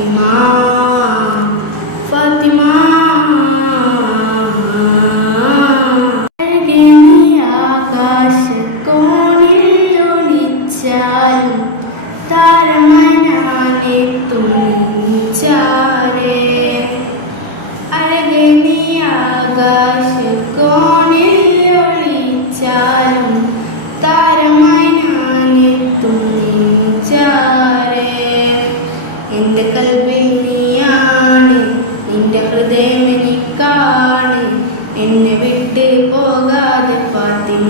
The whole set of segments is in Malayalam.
ഫാത്തിമ ഫാത്തിമ ആകാശക്കോണിൽ ഒളിച്ചാലും താരമനാനെത്തും ചാരേ അഴകെ നീ ആകാശക്കോണിൽ ഒളിച്ചാലും താരമനാനെത്തും ചാരേ എൻ്റെ കൽവിൽ നീയാണ് നിന്റെ ഹൃദയം എനിക്കാണ് എന്നെ വിട്ട് പോകാതെ ഫാത്തിമ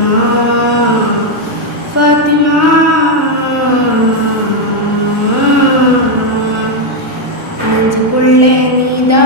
ഫാത്തിമ നെഞ്ചുകൊള്ളേ നീതാ